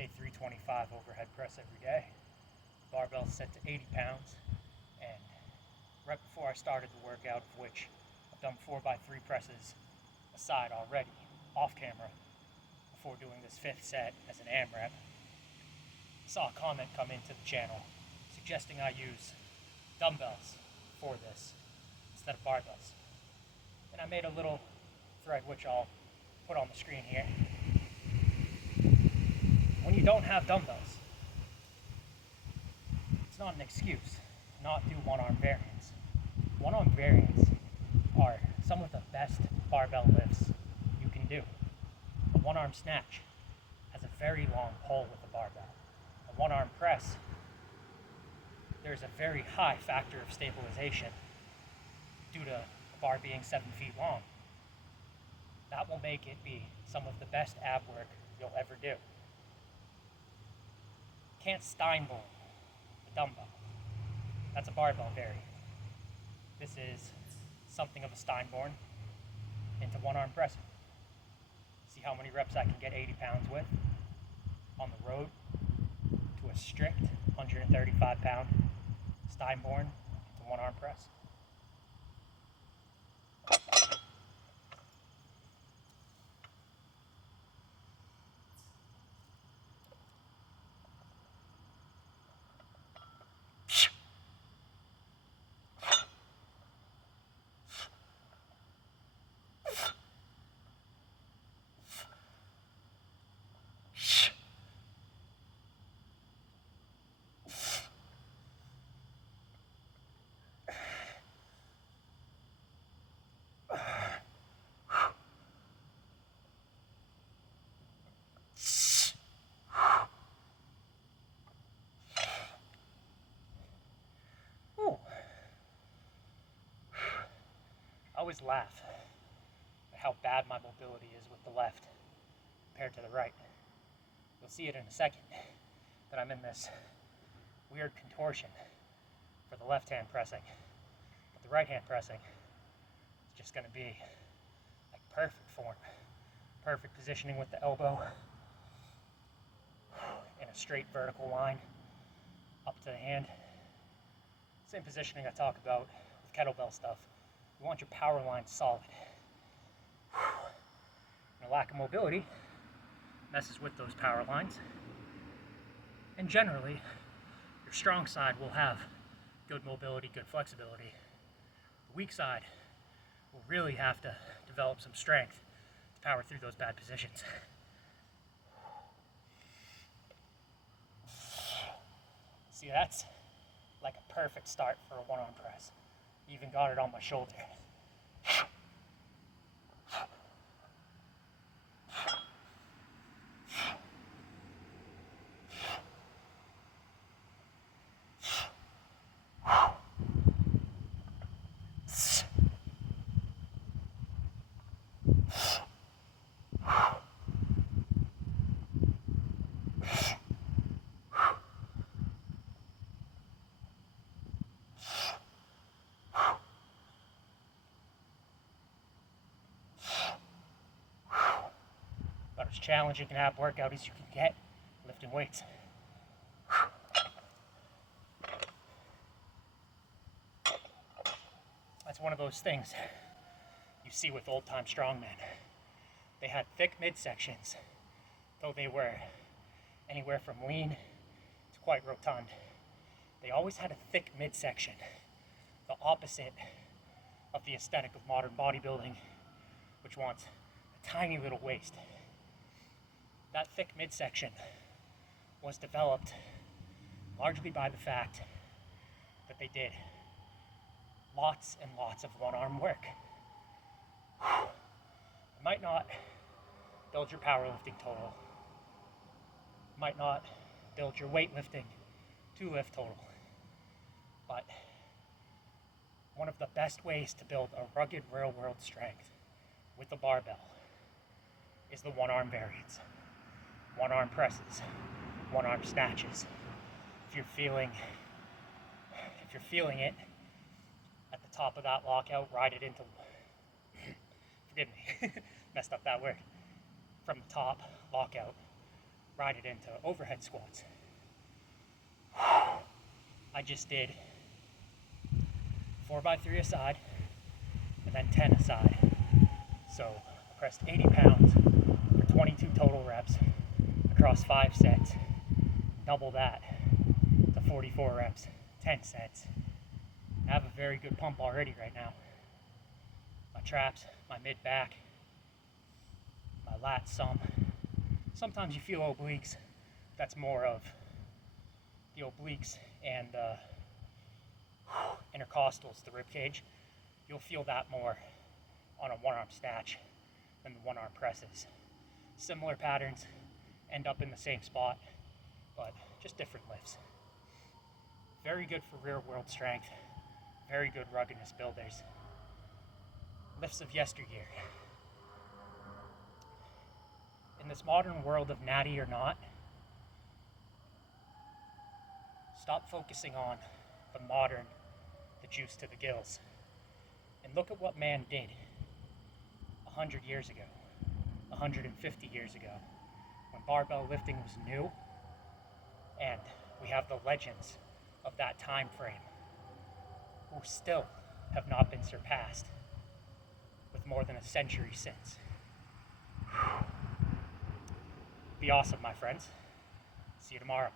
day 325 overhead press every day. Barbell's set to 80 pounds, and right before I started the workout, of which I've done 4x3 presses aside already, off camera, before doing this fifth set as an AMRAP, I saw a comment come into the channel suggesting I use dumbbells for this instead of barbells. And I made a little thread which I'll put on the screen here. When you don't have dumbbells, it's not an excuse to not do one-arm variants. One-arm variants are some of the best barbell lifts you can do. A one-arm snatch has a very long pole with a barbell. A one-arm press, there's a very high factor of stabilization due to the bar being 7 feet long. That will make it be some of the best ab work you'll ever do. Can't Steinborn the dumbbell. That's a barbell variant. This is something of a Steinborn into one-arm pressing. See how many reps I can get 80 pounds with on the road to a strict 135 pound Steinborn into one-arm press. I always laugh at how bad my mobility is with the left compared to the right. You'll see it in a second that I'm in this weird contortion for the left hand pressing. But the right hand pressing is just going to be like perfect form. Perfect positioning with the elbow in a straight vertical line up to the hand. Same positioning I talk about with kettlebell stuff. You want your power line solid. And a lack of mobility messes with those power lines. And generally, your strong side will have good mobility, good flexibility. The weak side will really have to develop some strength to power through those bad positions. See, that's like a perfect start for a one-arm press. Even got it on my shoulder. As challenging an ab workout as you can get lifting weights. That's one of those things you see with old-time strongmen. They had thick midsections, though they were anywhere from lean to quite rotund. They always had a thick midsection, the opposite of the aesthetic of modern bodybuilding, which wants a tiny little waist. That thick midsection was developed largely by the fact that they did lots and lots of one-arm work. It might not build your powerlifting total, it might not build your weightlifting to lift total, but one of the best ways to build a rugged real-world strength with the barbell is the one-arm variants. One-arm presses, one-arm snatches. If you're feeling it at the top of that lockout, ride it into, forgive me, messed up that word. From the top, lockout, ride it into overhead squats. I just did 4x3 aside and then 10 aside. So I pressed 80 pounds for 22 total reps across 5 sets. Double that to 44 reps, 10 sets. I have a very good pump already right now. My traps, my mid back, my lats some. Sometimes you feel obliques. That's more of the obliques and intercostals, the rib cage. You'll feel that more on a one-arm snatch than the one-arm presses. Similar patterns, end up in the same spot, but just different lifts. Very good for rear world strength. Very good ruggedness builders. Lifts of yesteryear. In this modern world of natty or not, stop focusing on the modern, the juice to the gills, and look at what man did 100 years ago, 150 years ago, when barbell lifting was new, and we have the legends of that time frame who still have not been surpassed with more than a century since. Be awesome, my friends. See you tomorrow.